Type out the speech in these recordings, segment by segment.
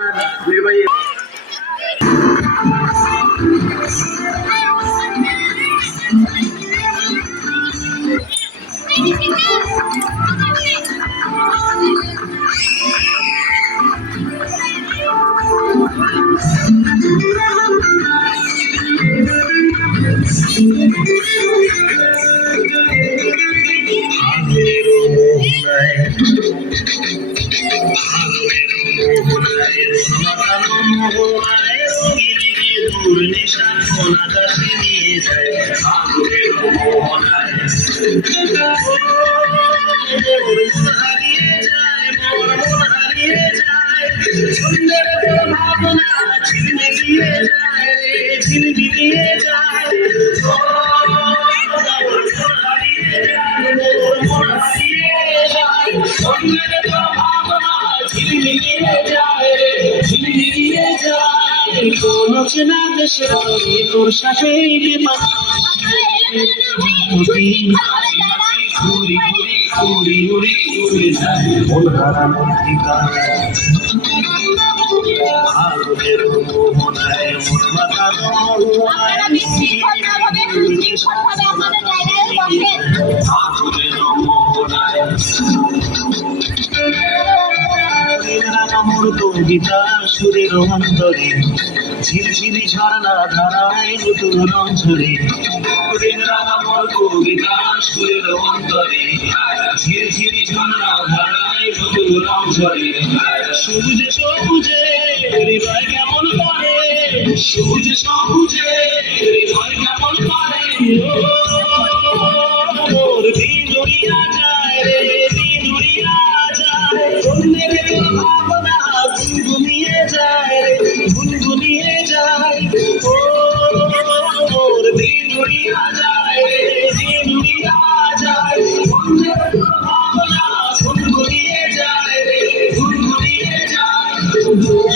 নির্বাহী তোর সাথে গীতা সুরের অন্তরে ঝিরঝিরি ঝর্ণা ধারায় নতুন রং ঝরে কবিতা সুরের অন্তরে ঝিরঝিরি ঝর্ণা ধারায় নতুন রং ঝরে সবুজে সবুজে হৃদয় কেমন করে সবুজে সবুজে হৃদয় কেমন করে মোর দিন উড়িয়া যায় রে দিন উড়িয়া যায় অন্যের ভাবনা গুনগুনিয়ে যায় রে গুনগুনিয়ে যায় ও মোর দিন উড়িয়া যায় রে দিন উড়িয়া যায় অন্যের ভাবনা গুনগুনিয়ে যায় রে গুনগুনিয়ে যায়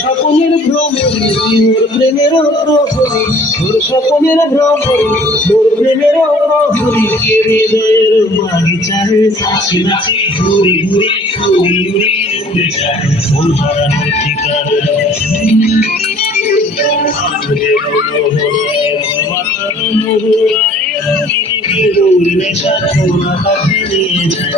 সকলের ভ্রমণে মোর প্রেমের প্রহরী তোর সকলের ভ্রমণে মোর প্রেমের প্রহরী হৃদয়ের বাগিচায় নাচি নাচি ঘুরি ঘুরি ঘুরি ঘুরি উড়ে যায় ফুল হারানোর ঠিকানা নেশা সোনা কাছে নিয়ে যায়